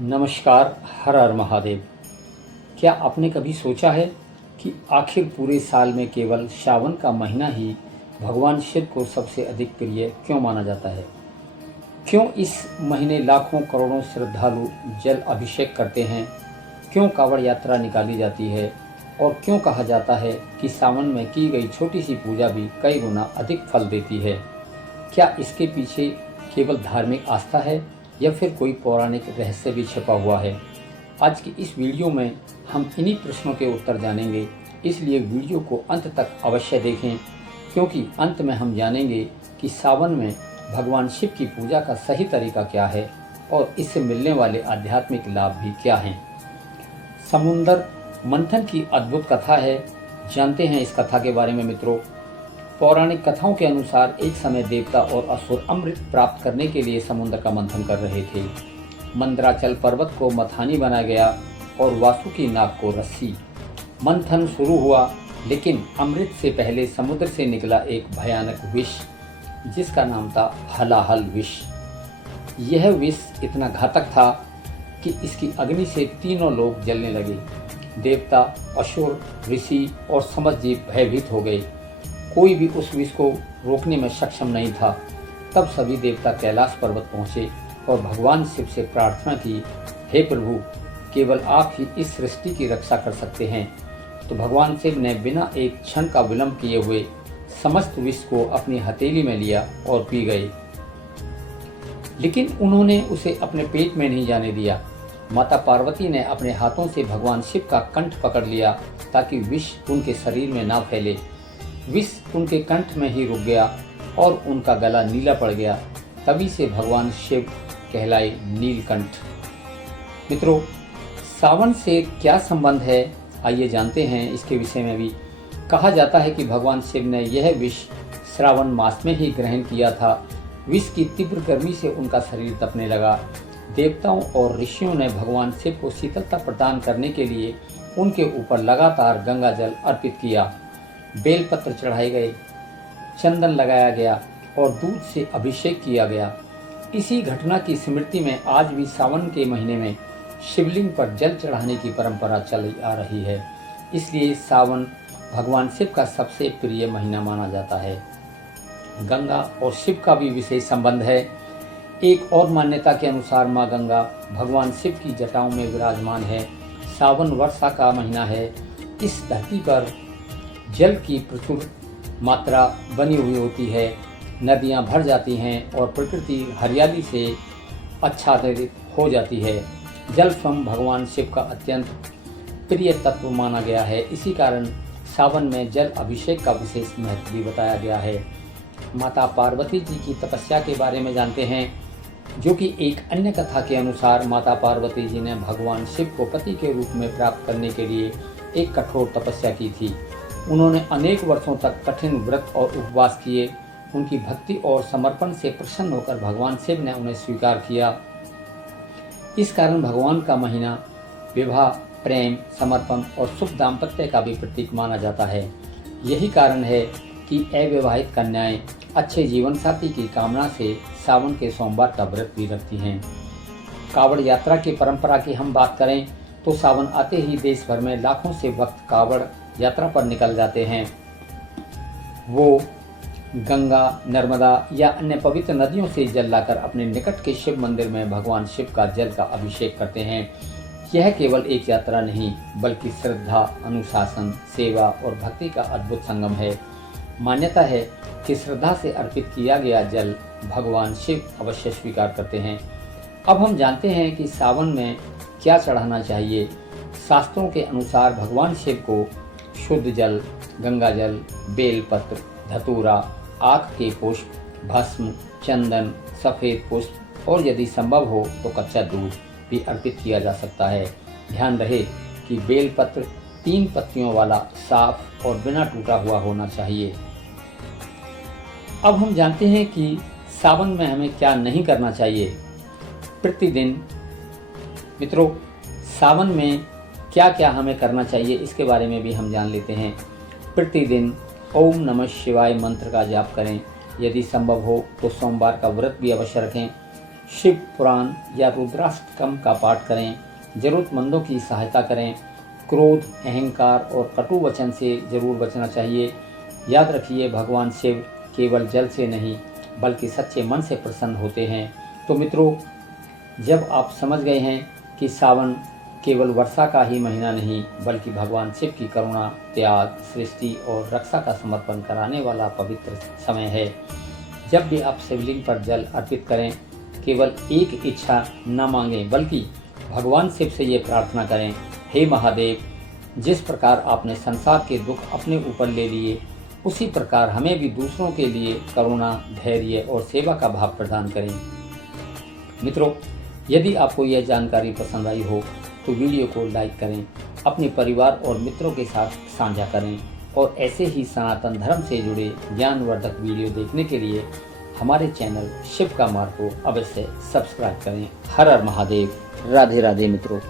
नमस्कार। हर हर महादेव। क्या आपने कभी सोचा है कि आखिर पूरे साल में केवल सावन का महीना ही भगवान शिव को सबसे अधिक प्रिय क्यों माना जाता है? क्यों इस महीने लाखों करोड़ों श्रद्धालु जल अभिषेक करते हैं? क्यों कांवड़ यात्रा निकाली जाती है? और क्यों कहा जाता है कि सावन में की गई छोटी सी पूजा भी कई गुना अधिक फल देती है? क्या इसके पीछे केवल धार्मिक आस्था है या फिर कोई पौराणिक रहस्य भी छिपा हुआ है? आज की इस वीडियो में हम इन्हीं प्रश्नों के उत्तर जानेंगे, इसलिए वीडियो को अंत तक अवश्य देखें, क्योंकि अंत में हम जानेंगे कि सावन में भगवान शिव की पूजा का सही तरीका क्या है और इससे मिलने वाले आध्यात्मिक लाभ भी क्या हैं। समुद्र मंथन की अद्भुत कथा है, जानते हैं इस कथा के बारे में मित्रों। पौराणिक कथाओं के अनुसार एक समय देवता और असुर अमृत प्राप्त करने के लिए समुद्र का मंथन कर रहे थे। मंदराचल पर्वत को मथानी बनाया गया और वासुकी नाग को रस्सी। मंथन शुरू हुआ, लेकिन अमृत से पहले समुद्र से निकला एक भयानक विष, जिसका नाम था हलाहल विष। यह विष इतना घातक था कि इसकी अग्नि से तीनों लोग जलने लगे। देवता, असुर, ऋषि और समस्त जीव भयभीत हो गए। कोई भी उस विष को रोकने में सक्षम नहीं था। तब सभी देवता कैलाश पर्वत पहुँचे और भगवान शिव से प्रार्थना की, हे प्रभु, केवल आप ही इस सृष्टि की रक्षा कर सकते हैं। तो भगवान शिव ने बिना एक क्षण का विलंब किए हुए समस्त विष को अपनी हथेली में लिया और पी गए। लेकिन उन्होंने उसे अपने पेट में नहीं जाने दिया। माता पार्वती ने अपने हाथों से भगवान शिव का कंठ पकड़ लिया ताकि विष उनके शरीर में ना फैले। विष उनके कंठ में ही रुक गया और उनका गला नीला पड़ गया। तभी से भगवान शिव कहलाए नीलकंठ। मित्रों, सावन से क्या संबंध है, आइए जानते हैं इसके विषय में भी। कहा जाता है कि भगवान शिव ने यह विष श्रावण मास में ही ग्रहण किया था। विष की तीव्र गर्मी से उनका शरीर तपने लगा। देवताओं और ऋषियों ने भगवान शिव को शीतलता प्रदान करने के लिए उनके ऊपर लगातार गंगा जल अर्पित किया। बेलपत्र चढ़ाए गए, चंदन लगाया गया और दूध से अभिषेक किया गया। इसी घटना की स्मृति में आज भी सावन के महीने में शिवलिंग पर जल चढ़ाने की परंपरा चली आ रही है। इसलिए सावन भगवान शिव का सबसे प्रिय महीना माना जाता है। गंगा और शिव का भी विशेष संबंध है। एक और मान्यता के अनुसार माँ गंगा भगवान शिव की जटाओं में विराजमान है। सावन वर्षा का महीना है। इस धरती पर जल की प्रचुर मात्रा बनी हुई होती है। नदियाँ भर जाती हैं और प्रकृति हरियाली से आच्छादित हो जाती है। जल स्वयं भगवान शिव का अत्यंत प्रिय तत्व माना गया है। इसी कारण सावन में जल अभिषेक का विशेष महत्व भी बताया गया है। माता पार्वती जी की तपस्या के बारे में जानते हैं, जो कि एक अन्य कथा के अनुसार माता पार्वती जी ने भगवान शिव को पति के रूप में प्राप्त करने के लिए एक कठोर तपस्या की थी। उन्होंने अनेक वर्षों तक कठिन व्रत और उपवास किए। उनकी भक्ति और समर्पण से प्रसन्न होकर भगवान शिव ने उन्हें स्वीकार किया। इस कारण भगवान का महीना विवाह, प्रेम, समर्पण और शुभ दाम्पत्य का भी प्रतीक माना जाता है। यही कारण है कि अविवाहित कन्याएं अच्छे जीवन साथी की कामना से सावन के सोमवार का व्रत भी रखती हैं। कांवड़ यात्रा की परंपरा की हम बात करें तो सावन आते ही देश भर में लाखों से भक्त कांवड़ यात्रा पर निकल जाते हैं। वो गंगा, नर्मदा या अन्य पवित्र नदियों से जल लाकर अपने निकट के शिव मंदिर में भगवान शिव का जल का अभिषेक करते हैं। यह केवल एक यात्रा नहीं, बल्कि श्रद्धा, अनुशासन, सेवा और भक्ति का अद्भुत संगम है। मान्यता है कि श्रद्धा से अर्पित किया गया जल भगवान शिव अवश्य स्वीकार करते हैं। अब हम जानते हैं कि सावन में क्या चढ़ाना चाहिए। शास्त्रों के अनुसार भगवान शिव को शुद्ध जल, गंगा जल, बेलपत्र, धतूरा, आक के पुष्प, भस्म, चंदन, सफ़ेद पुष्प और यदि संभव हो तो कच्चा दूध भी अर्पित किया जा सकता है। ध्यान रहे कि बेलपत्र 3 पत्तियों वाला, साफ और बिना टूटा हुआ होना चाहिए। अब हम जानते हैं कि सावन में हमें क्या नहीं करना चाहिए। प्रतिदिन मित्रों, सावन में क्या क्या हमें करना चाहिए इसके बारे में भी हम जान लेते हैं। प्रतिदिन ओम नमः शिवाय मंत्र का जाप करें। यदि संभव हो तो सोमवार का व्रत भी अवश्य रखें। शिव पुराण या रुद्राष्टकम का पाठ करें, जरूरतमंदों की सहायता करें। क्रोध, अहंकार और कटु वचन से जरूर बचना चाहिए। याद रखिए, भगवान शिव केवल जल से नहीं बल्कि सच्चे मन से प्रसन्न होते हैं। तो मित्रों, जब आप समझ गए हैं कि सावन केवल वर्षा का ही महीना नहीं बल्कि भगवान शिव की करुणा, त्याग, सृष्टि और रक्षा का समर्पण कराने वाला पवित्र समय है, जब भी आप शिवलिंग पर जल अर्पित करें, केवल एक इच्छा न मांगें बल्कि भगवान शिव से ये प्रार्थना करें, हे महादेव, जिस प्रकार आपने संसार के दुख अपने ऊपर ले लिए, उसी प्रकार हमें भी दूसरों के लिए करुणा, धैर्य और सेवा का भाव प्रदान करें। मित्रों, यदि आपको यह जानकारी पसंद आई हो तो वीडियो को लाइक करें, अपने परिवार और मित्रों के साथ साझा करें और ऐसे ही सनातन धर्म से जुड़े ज्ञानवर्धक वीडियो देखने के लिए हमारे चैनल शिव का मार्ग को अवश्य सब्सक्राइब करें। हर हर महादेव। राधे राधे मित्रों।